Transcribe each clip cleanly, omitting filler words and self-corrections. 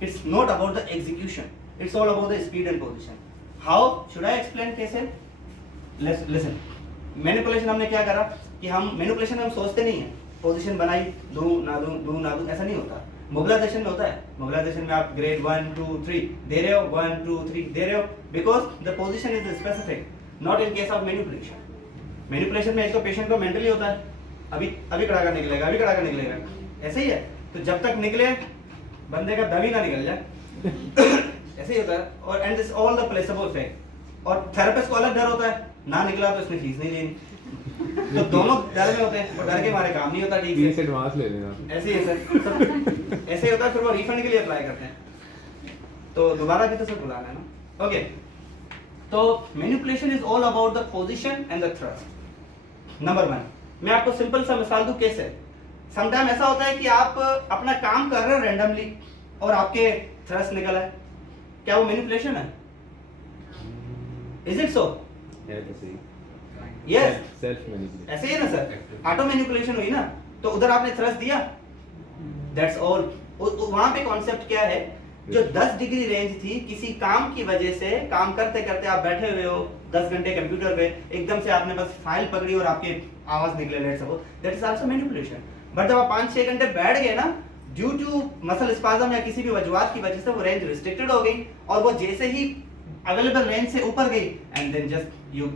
It's not about the execution. It's all about the speed and position. How should I explain कैसे? Listen. Manipulation हमने क्या करा कि हम manipulation में हम सोचते नहीं हैं. Position बनाई, दूं ना दूं ऐसा नहीं होता. Mobilization में होता है. Mobilization में आप grade 1, 2, 3 दे रहे हो, 1, 2, 3 दे रहे हो, because the position is specific. Not in case of manipulation. Manipulation में एक तो patient को mentally होता है. अभी कड़ाका निकलेगा. ऐसे ही है. तो जब तक निकले बंदे का दम ही ना निकल जाए ऐसे ही होता है. और and this all the placebo effect. और थेरेपिस्ट को अलग डर होता है, ना निकला तो इसने फीस नहीं देनी. तो दोनों डर में होते हैं और डर के मारे काम नहीं होता ठीक से. एडवांस ले लेना. ऐसे ही है सर. ऐसे ही होता है. फिर वो रिफंड के लिए अप्लाई करते हैं. तो दोबारा भी तो सर बुलाना है ना. ओके. तो manipulation is all about the position and the thrust. Number 1, मैं आपको सिंपल सा मिसाल दूं कैसे. समटाइम ऐसा होता है कि आप अपना काम कर रहे हो रैंडमली और आपके थ्रस्ट निकला है. क्या वो मैनिपुलेशन है? Is it so? Yes. Self manipulation. ऐसे ही है ना सर. ऑटो मैनिपुलेशन हुई ना. तो उधर आपने थ्रस्ट दिया, दैट्स ऑल. वहां पे कॉन्सेप्ट क्या है, जो 10 डिग्री रेंज थी किसी काम की वजह से, काम करते करते आप बैठे हुए हो 10 घंटे कंप्यूटर पे, एकदम से आपने बस फाइल पकड़ी और आपके आवाज निकले, let's suppose, that is also manipulation. But जब आप 5-6 घंटे बैठ गए ना, ड्यू टू मसल स्पाज्म या किसी भी वजूहात की वजह से वो रेंज रिस्ट्रिक्टेड हो गई और वो जैसे ही अवेलेबल रेंज से ऊपर गई, and then just you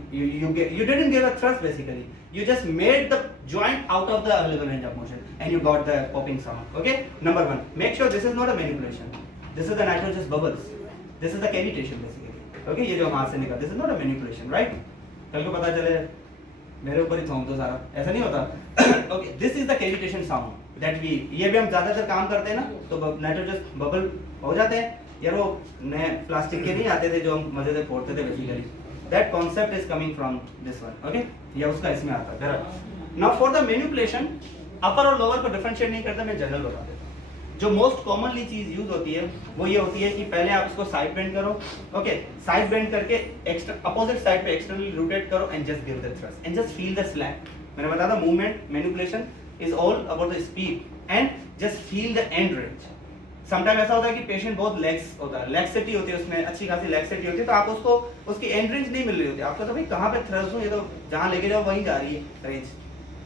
didn't give a thrust basically, you just made the joint out of the available range of motion and you got the popping sound. Okay, number 1, make sure this is not a manipulation. This is the nitrogenous bubbles. This is the cavitation basically. Okay, ये जो हाथ से निकला, this is not a manipulation, right? कल को पता चले मेरे ऊपर ही थोम दो सारा, ऐसा नहीं होता. Okay, this is the cavitation sound that we, ये भी हम ज्यादातर काम करते हैं ना, तो नाइट्रोजन बबल हो जाते हैं. यार वो नए प्लास्टिक के नहीं आते थे जो हम मजे से फोड़ते थे basically. That concept is coming from this one. Okay, या उसका इसमें आता है. Now for the manipulation, upper और lower को differentiate नहीं करता, मैं जनरल बता देता हूँ. जो मोस्ट कॉमनली चीज यूज होती है वो ये होती है कि पहले आप इसको साइड बेंड करो. ओके, साइड बेंड करके अपोजिट साइड पे एक्सटर्नली रोटेट करो and just give the thrust and just feel the slap. मैंने बताया था movement manipulation is all about the speed and just feel the end range. Sometime ऐसा होता है कि पेशेंट बहुत लेग्स होता है, लैक्सिटी होती है उसमें, अच्छी खासी लैक्सिटी होती है, तो आप उसको उसकी एंड रेंज नहीं मिल रही होती. आपको तो भाई कहाँ पे थ्रस्ट दूं, ये तो जहाँ लेके जाओ वहीं जा रही है रेंज.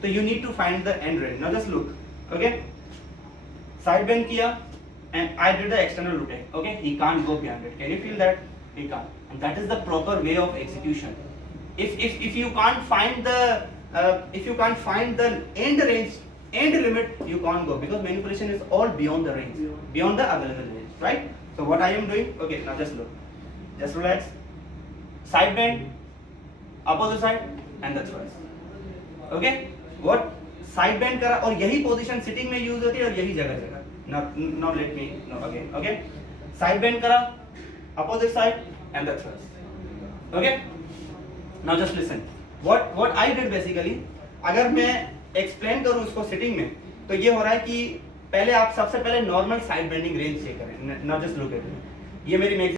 तो you need to find the end range. Now just look. Okay, side bend किया and I did the external rotate. Okay, he can't go beyond it. Can you feel that? He can't. And that is the proper way of execution. If you can't find the end range, end limit, you can't go, because manipulation is all beyond the range, beyond the available range, right? So what I am doing? Okay, now just look, just relax. Side bend, opposite side, and the thrust. Okay, what side bend करा और यही position sitting में use होती है और यही जगह. Now let me know again. Okay, side bend करा, opposite side, and the thrust. Okay, now just listen. What I did basically, अगर मैं explain करूँ इसको sitting में, तो ये हो रहा है कि पहले आप सबसे पहले normal side bending range check करें. Now just look at it. ये मेरी